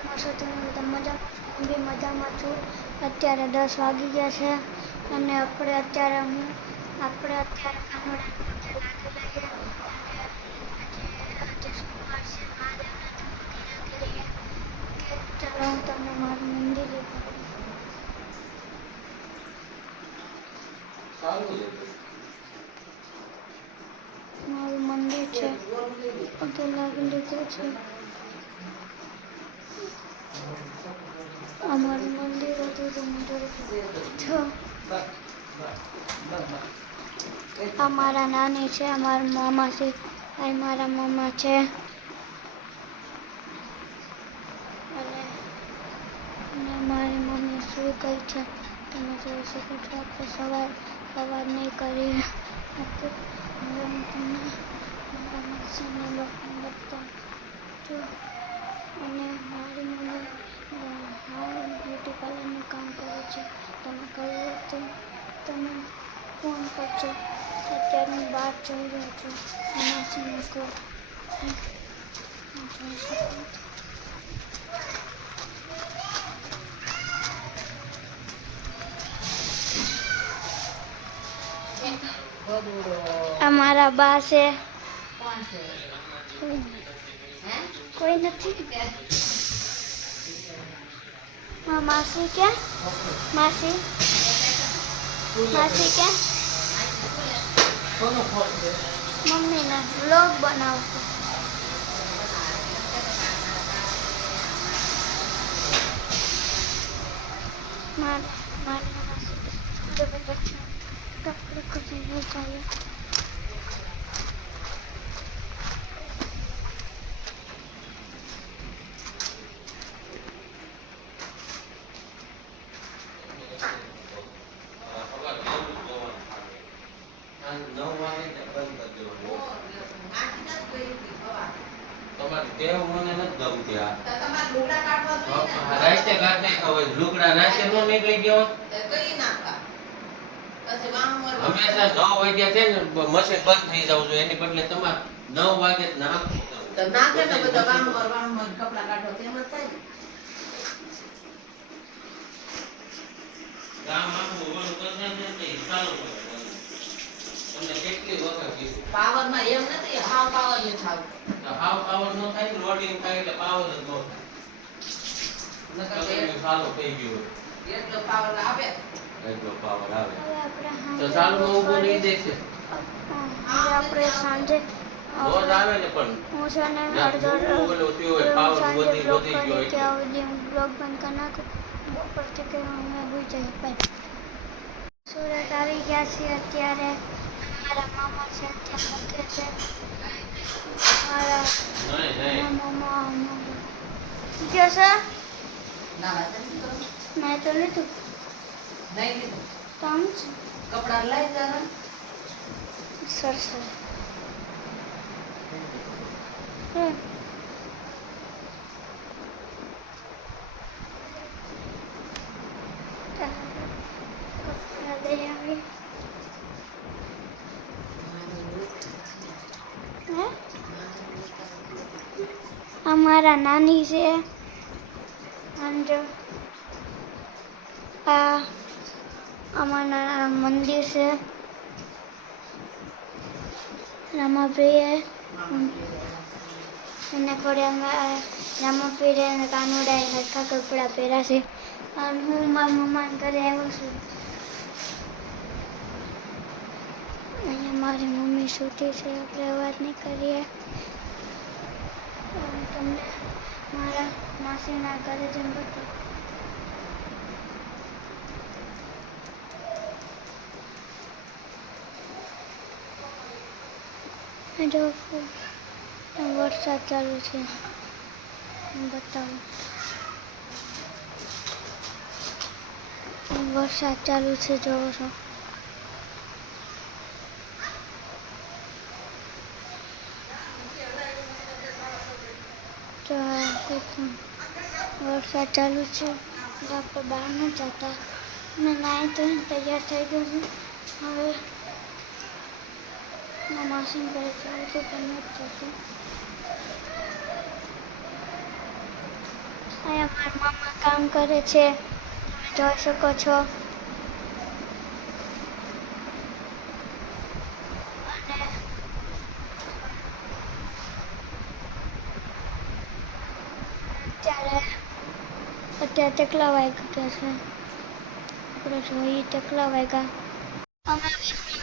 કેમ છો તમે બધા મજામાં? હું બી મજામાં છું. અત્યારે 10 વાગી ગયા છે અને આપણે અત્યારે કાનુડાને પગે લાગી લઈએ અને આજે સોમવાર છે, મહાદેવના તો પગે લાગી લઈએ. કે ચાલો હું તમને મારું મંદિર દેખાડું. મારું મંદિર છે, પગે લાગી લીધું છે. અમારું મંદિર હતું તો અમારા નાની છે, અમારા મામા છે, આ મારા મામા છે અને મારી મમ્મી સુઈ ગઈ છે. તમે જોઈ શકો છો આપણે સવાર નહીં કરીએ. હવે હું તમને મારા માસીને બતાવું છું. અને મારી મમ્મી બ્યુટી પાર્લરનું કામ કરે છે. તમે કરવું હોય તો તમે ફોન કરજો. અત્યારે હું બહાર જઈ રહ્યો છું માસીને ઘર. જોઈ શકો છો. અમારા બા છે. કોઈ નથી. માસી ક્યાં? માસી ક્યાં? મમ્મીના વ્લોગ બનાવતો. મારી માસી કપડે ખુદીને જાય. લુકડા નાચે નો નીકળી ગયો હંમેશા 9 વાગ્યા છે ને મશીન બંધ થઈ જવું જોઈએ. એની બદલે તમારે 9 વાગે નાખે ને બધા વાહમાં કપડા કાઢો તેમ જ થાય. કામ આખું ઓલું કરશે ને ચાલુ કરે. તમને કેટલી વખત કીધું પાવર માં એમ નથી હાવ પાવર ન થાવ. હાવ પાવર નો થાય લોડિંગ થાય એટલે પાવર જ નો થાય. ચાલુ થઈ ગયું એટલો પાવર આવે. તો ચાલુ નો ઉભો નહીં દેખે. આપણે સાંજે રોજ આવે ને પણ હું છે ને પાવર વધી ગયો બ્લોગ બંધ કરી નાખું. બપોરથી કે અમે હોઈ જઈએ. બાય. સુરત આવી ગયા છીએ અત્યારે. મારા મામા છે ત્યાં મૂકે છે. મારા મામા ગયો છે. મેં તો લીધું. કપડા લઈ જરા સરસ. અમારા નાની છે. આ અમારા મંદિર છે. રામાપીરે એને રામાપીરે અને કાનુડાએ હરખા કપડાં પહેર્યા છે. અને હું મારા મમ્માને ઘરે આવ્યો છું. અહીંયા મારી મમ્મી સૂતી છે. આપણે અવાજ નહીં કરીએ. તમને મારા માસીના ઘરે જઈને બતાવું. જો વરસાદ ચાલુ છે. બતાવું. વરસાદ ચાલુ છે. જોવો છો. વરસાદ ચાલુ છે. આપણે બહાર ન જતા. મેં નાહી તો તૈયાર થઈ ગયું છું. હવે માસીને ઘરે જવું તો પણ નથી જતું. અહીંયા મારા મામા કામ કરે છે, તમે જોઈ શકો છો. અને અત્યારે કેટલા વાગ્યા છે આપણે જોઈએ કેટલા વાગ્યા. અમે 20